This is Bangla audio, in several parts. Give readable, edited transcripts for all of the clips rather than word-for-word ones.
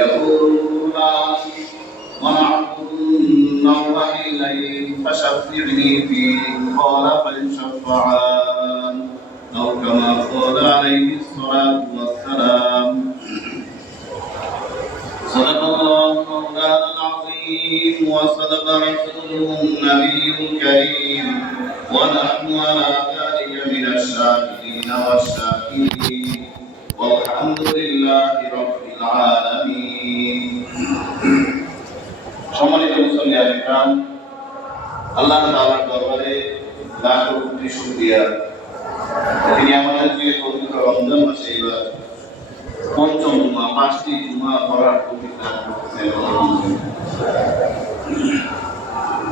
يقول القرآن ونعبد النوم الليل فشفعني فيه قال فالشفعان أو كما قال عليه الصلاة والسلام. صدق الله مولانا العظيم وصدق رسوله النبي الكريم ونحن على ذلك من الشاهدين والشاكرين والحمد لله رب العالمين. সম্মানিত মুসলিয়ান ইকরাম, আল্লাহ তাআলার দরবারে লাখ কোটি শুকরিয়া। তিনি আমাদেরকে পবিত্র রমজান মাসে এবার পঞ্চম জুমা, 5টি জুমা পড়ার তৌফিক দান করেছেন।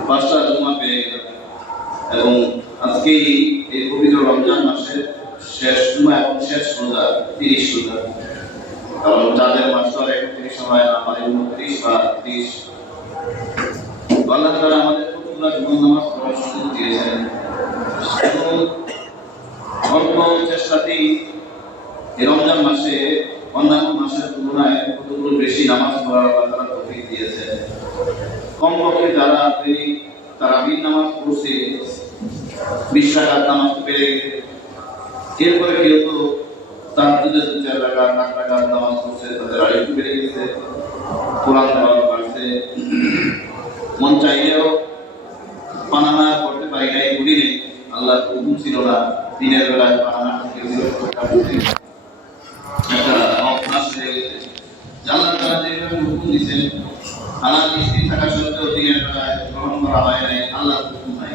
5টা জুমা পেয়ে গেলাম এবং আজকে এই পবিত্র রমজান মাসের শেষ জুমা এবং শেষ রোজা 30 রোজা। কারণ যাদের মাস তো 31 হয় না, আমাদের 29 বা 30। আল্লাহ তাআলা আমাদের কতগুলো জুমা নামাজ পড়ার সুযোগ দিয়েছেন। অল্প চেষ্টাতেই এই রমজান মাসে অন্যান্য মাসের তুলনায় কতগুলো বেশি নামাজ পড়ার আল্লাহ তাআলা তৌফিক দিয়েছেন। কমপক্ষে যারা তারাবির নামাজ পড়ছে 20 রাকাত নামাজ পেরে গেছে। এরপরে কেউ তো তাহাজ্জুদের 2-4 রাকাত 8 রাকাত নামাজ পড়ছে, তাদের আরেকটু বেড়ে গেছে। কোরআন তেলাওয়াত করছে, মন চাইলেও পানাহা করতে পারি না। এই দিনে আল্লাহর হুকুম ছিল না দিনের বেলায় পানাহা থেকে বিরত থাকতে। একটা অভ্যাস হয়ে গেছে। আল্লাহ তাআলা যেভাবে হুকুম দিয়েছেন, হালাল স্ত্রী থাকা সত্ত্বেও দিনের বেলায় গ্রহণ করা হয় নাই, আল্লাহর হুকুম নাই।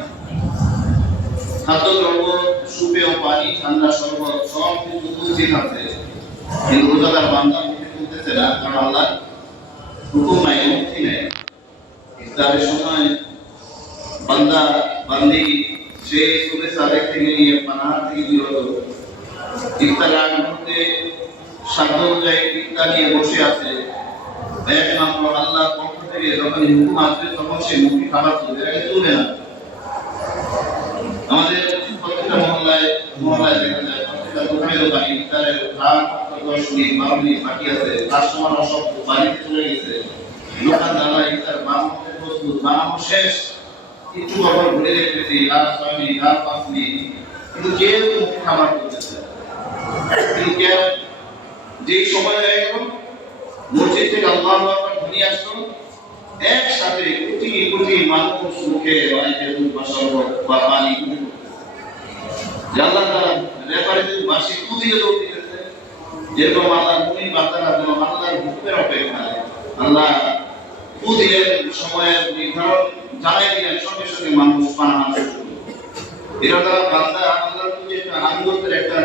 খাদ্যদ্রব্য, সুপেয় পানি, ঠান্ডা শরবত সব কিছু উচিত আছে, কিন্তু রোজাদার বান্দা মুখে তুলতেছে না, কারণ আল্লাহর হুকুম নাই, মুক্তি নাই। ইফতারের সময় বান্দা বান্দি সে সুবে সাদেক থেকে নিয়ে পানাহার থেকে বিরত। ইফতারের আগ মুহূর্তে সাধ্য অনুযায়ী ইফতার নিয়ে বসে আছে। একমাত্র আল্লাহর পক্ষ থেকে যখন হুকুম আসবে তখন সে মুখে খাবার তুলবে, এটাকে তুলবে না। আমাদের প্রত্যেকটা মহল্লায় দেখা যায়, প্রত্যেকটা দোকানে দোকানে ইফতারের রাত 10 মিনিট 12 মিনিট বাকি আছে, কাস্টমাররা সব বাড়িতে চলে গেছে। দোকানদাররা ইফতার বানাতে প্রস্তুত, বানানো শেষ, একটু খবর ঘুরে দেখতেছি রাত 6 মিনিট, রাত 5 মিনিট, কিন্তু কেউ মুখে খাবার তুলতেছে। কিন্তু কেউ যেই সময় হয়ে গেল মসজিদ থেকে আল্লাহু আকবার ধ্বনি আসলো, একসাথে কোটি কোটি মানুষ মুখে বাড়িতে দুধ বা শরবত বা পানি কুড়ি করতেছে। আল্লাহ তাআলা ব্যাপারে যদি বাসি কুদিয়ে দৌড়তেছে, যেরকম আল্লাহ মুমিন বান্দারা যেন আল্লাহর হুকুমের অপেক্ষায়, আল্লাহ কুদিয়ে সময়ের নির্ধারণ জানাই দিলেন, সঙ্গে সঙ্গে মানুষ পানাহার শুরু করলো। এটা দ্বারা বান্দা আল্লাহর প্রতি একটা আনুগত্যের একটা